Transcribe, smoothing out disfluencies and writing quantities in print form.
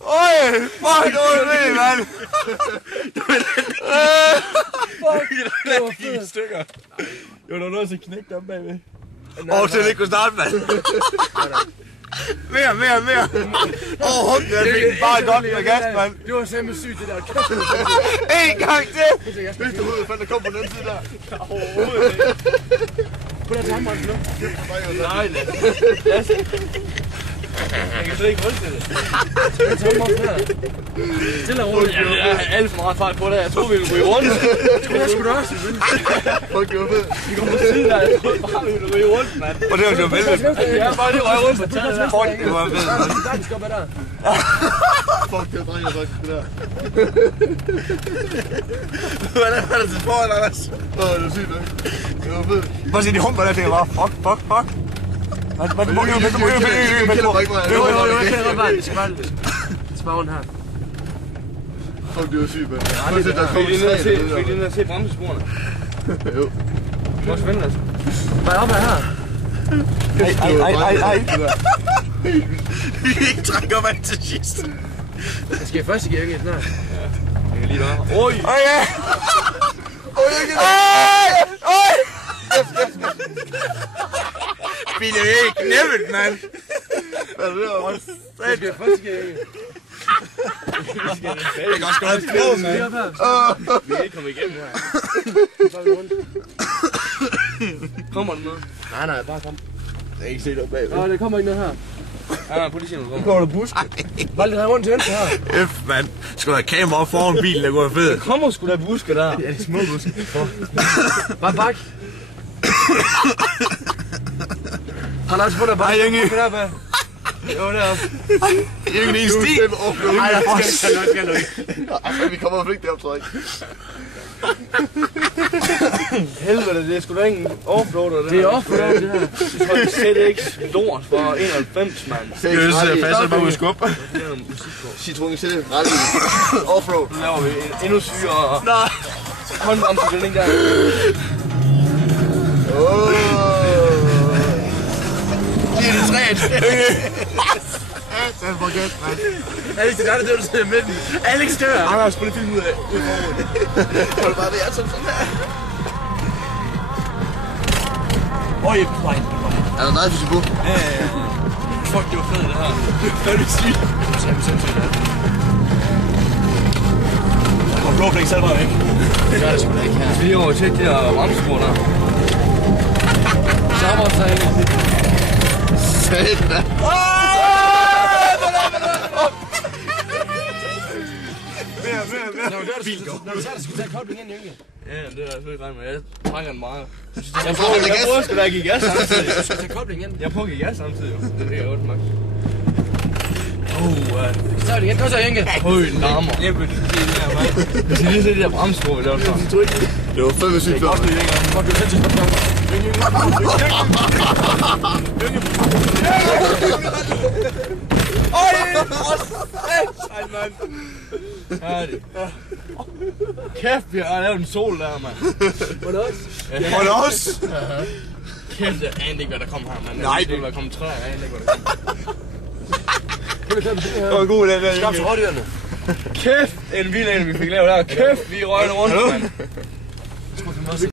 Øj! Fuck, det var det, mand! Det var fedt. I stykker. Jo, der var noget, så knægte op bagved. Så det ikke kunne starte, mand. Mere. Hug, jeg fik den bare godt med gas, mand. Det var simpelthen sygt, det der. En gang til! Hvis du ud, fandt der kom på den side der. Overhovedet ikke. Prøv at tage mig nu. Nej, jeg kan slet ikke holde til det. Jeg tager mig her. Stille og roligt. Jeg har alt for meget fart på det. Jeg tror, vi ville ryge rundt. Det skulle du også, selvfølgelig. Fuck, det var fedt. Vi kommer på siden der. Jeg troede bare, vi ville ryge rundt, mand. Og det var jo velvægt. Jeg bare lige røg rundt på taget her. Fuck, det var fedt. Der skal op ad der. Fuck, det var dreng, sagt det der. Hvordan var det til foran, Anders? Nå, det var sygt, ikke? Det var fedt. Bare se de humper der, tænker bare, fuck. Jo, jeg kender godt bare. Det skal bare rundt her. Fuck, det var sygt, mand. Fik lige ned at se bremsesporene. Jo. Hvor spændende altså. Bare op her. Ej. Vi kan ikke trække op af til sidst. Jeg skal først i gear snart. Jeg kan lige være. Oj! Bilen er ikke knæppet, mand. Hvad er det der? Jeg skal først i gear. Jeg kan også godt have et mand. Vi er ikke kommet igennem her. Kommer den med? Nej, bare kom. Jeg er ikke set op bagved. Nå, det kommer ikke ned her. Ja, politiet kommer. Kommer der busk? Bare lige rundt til venstre her. F, mand. Skal der kamera op foran bilen, der går fedt. Kommer sgu da buske der. Ja, det er små buske. Bare bak. Han har også fundet bare. Ej, Inge. Jo, deroppe. Ingen i sti. Ej, der skal du ikke. Ej, vi kommer og ikke derop, tror jeg ikke. Helvede, det er sgu da ingen offroader, det her. Det er offroader, det her. Det tror jeg slet ikke lort for 91, mand. Jeg passer bare ud i skub. Citroniseret rally. Offroad. Nu laver vi en endnu sygere håndbremsebinding der. Lige det træet. Det er for gæt, mand. Alex, det er dig, der du sidder i midten. Alex dør! Han har sgu lige film ud af. Hold bare det, jeg sådan her. Øj, nej. Er der noget, hvis du Ja. Fuck, det var fedt, det her. Hvad er det sygt? Det er sindssygt, det her. Der kommer blåflæk selv bare væk. Det gør det sgu da ikke her. Vi skal lige over og tjekke det her bremsespor der. Så har man sig ind. Satan da. Mere. Når du tager det, skal du tage kobling ind, Jynke. Ja, det er jeg selvfølgelig regnet med. Jeg trækker den meget. Jeg prøver sgu da at give gas samtidig. Du skal tage kobling ind. Jeg prøver at give gas samtidig, jo. Det er 8 max. Så tager vi det igen. Kom så, Jynke. Høj, larmer. Jeg vil lige se det her, mand. Jeg skal lige se det der bremsespor, vi lavede fra. Det var fandme sygt flot. Fuck, du er sindssygt godt. Ej, mand. Herlig. Kæft, vi har lavet en sol der, mand. Var det også? Var det også? Kæft, jeg anede ikke, hvad der kom her, mand. Nej, det var kommet træer, jeg anede ikke, hvad der kom. Det var god, den der. Skab til rådyrene. Kæft, en vild en, vi fik lavet der. Kæft, vi røgte rundt, mand.